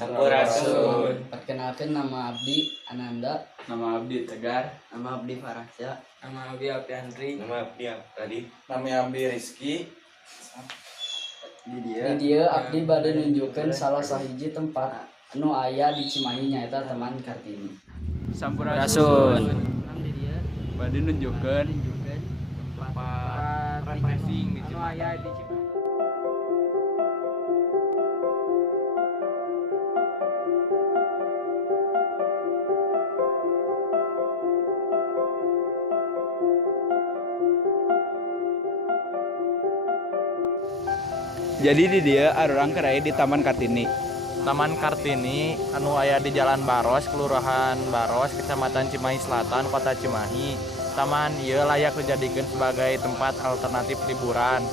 Sampurasun. Perkenalkan, nama abdi Ananda. Nama abdi Tegar. Nama abdi Farahsya. Nama abdi Apiandri. Nama abdi Radit. Nama abdi Rizky. Di dia abdi bade nunjukkan salah sahiji tempat anu aya di Cimahi nyaeta Taman Kartini. Sampurasun. Di dia Bade nunjukkeun tempat refreshing di Cimahi aya di Cimahi. Jadi di dia arurang keraya di Taman Kartini. Taman Kartini anu aya di Jalan Baros, Kelurahan Baros, Kecamatan Cimahi Selatan, Kota Cimahi. Taman ieu layak dijadikeun sebagai tempat alternatif liburan.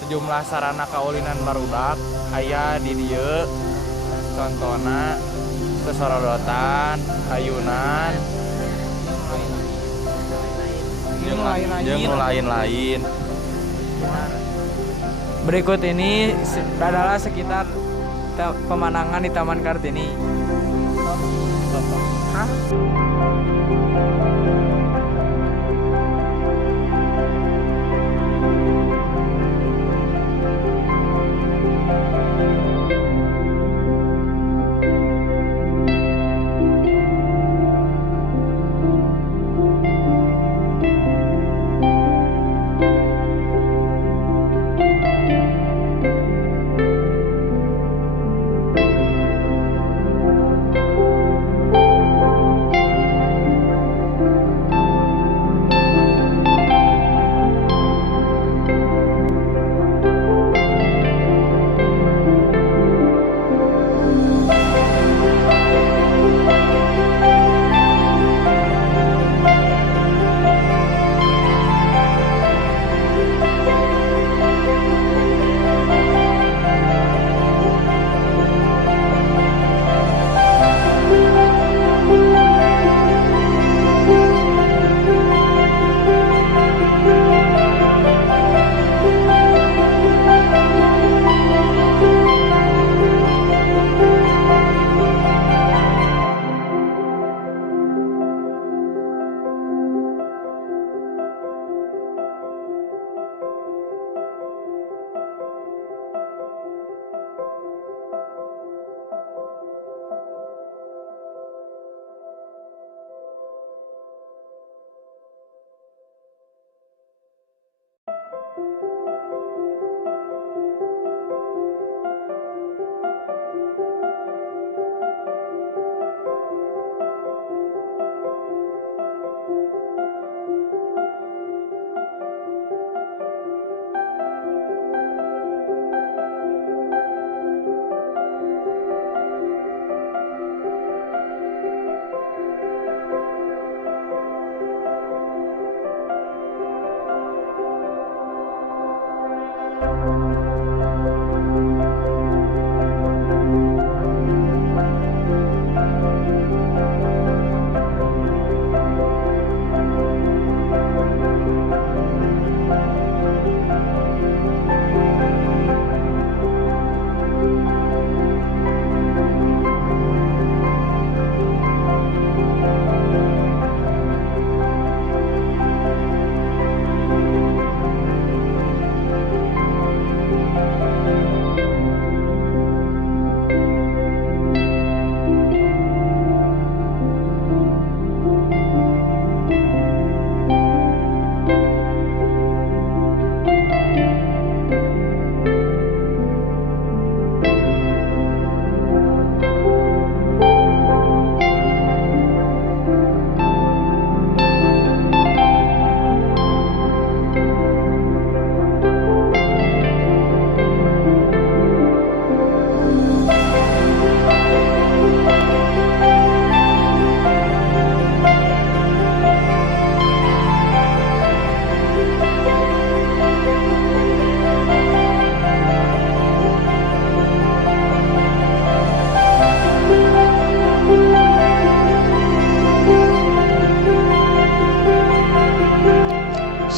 Sejumlah sarana kaulinan barudak aya di dieu. Contona sesorodotan, ayunan, jeung lain-lain. Berikut ini adalah sekitar pemandangan di Taman Kartini.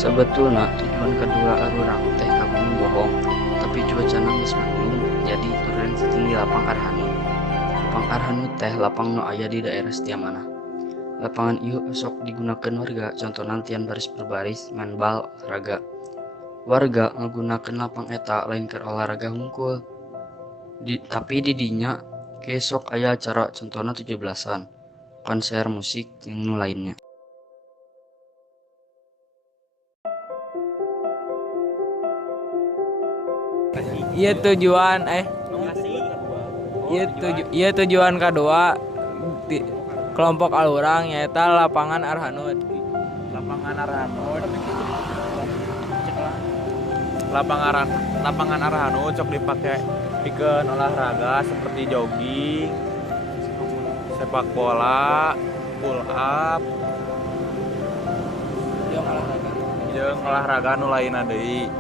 Sebetulna tujuan kedua arurang teh kagungan bohong, tapi cuaca geus mendung jadi turun setinggi lapang karhani. Arhanud teh lapang nu aya di daerah Setiamanah. Lapangan ieu sok digunakeun warga contohna tian baris berbaris main bal olahraga. Warga ngagunakeun lapang eta lain keur olahraga hungkul. Tapi di dinya ge sok aya acara contohna 17-an, konser musik jeung nu lainnya. Ieu tujuan kedua kelompok alurang nyaeta lapangan Arhanud. Lapangan Arhanud cok dipake pikeun olahraga seperti jogging, sepak bola, pull up, jeung olahraga nu lainna deui.